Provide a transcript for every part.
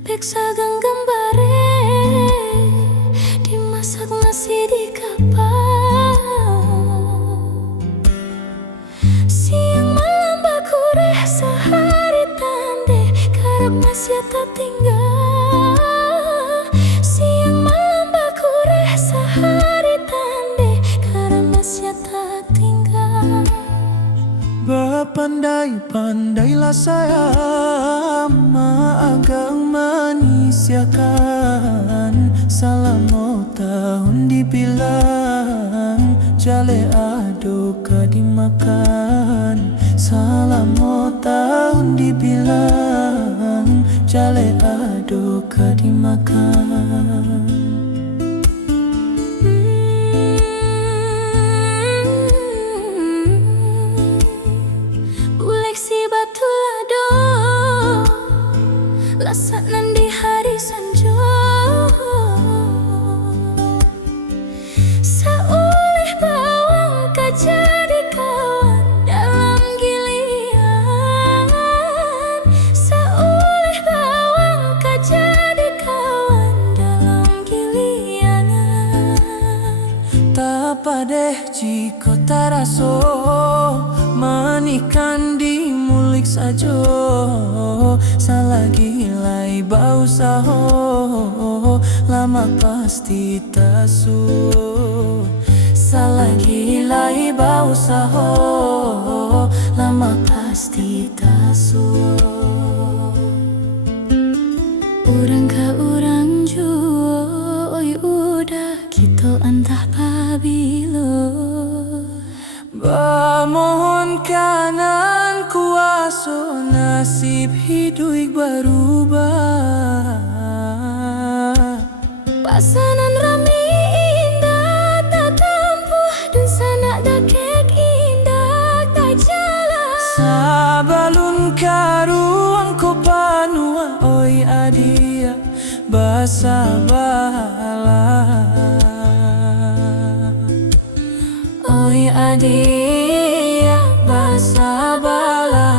Peksa gambare dimasak nasi di kapal. Siang malam bakure sehari tande karep masih tak tinggal. Siang malam bakure sehari tande karep masih tak tinggal. Berpandai-pandailah saya maagang manisyakan. Selama tahun dibilang jale adoka dimakan. Selama tahun dibilang jale adoka dimakan. Lasak nandi hari sanjo saulih bawang kajadi kawan dalam gilian. Saulih bawang kajadi kawan dalam gilian. Tak padeh jika taraso manikan dimulik sajo. Salagi lai bau saho lama pasti tasu. Salagi lai bau saho lama pasti tasu. Urang ka urang juo oi udah kita antah pabilo. Bamohon kanan kuaso nasib hidup berubah. Pasanan rami indah tak tampuh dan sanak dakek indah tak jalan. Sabalun karuang ko panua oi adia basabala. Oi adia basabala.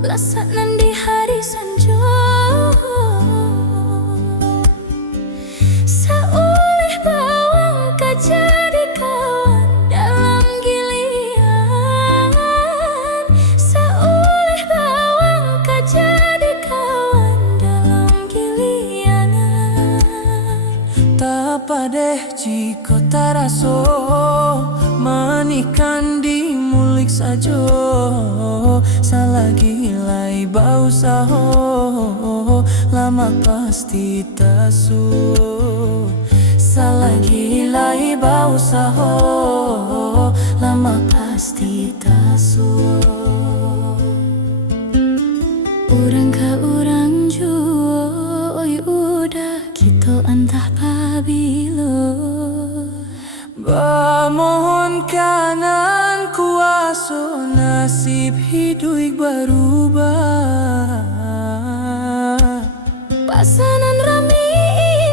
Lasak nandi hari sanjo saulih bawang kajadi kawan dalam gilian. Saulih bawang kajadi kawan dalam gilian. Tak padeh jika taraso manikan dimulik sajo. Salagi lai bau saho lama pasti tasu. Salagi lai bau saho lama pasti tasu. Urang ka urang juo oi udah kita antah pabilo. Bamohon kanan kuaso nasib hidup berubah. Pasanan rami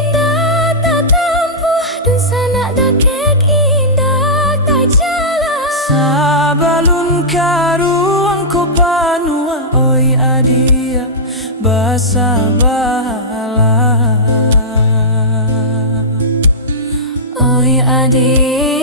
indah tak tampuh dan sanak dakek indah tak jalan. Sabalun karuang ko panua oi adia basabala. Oi adia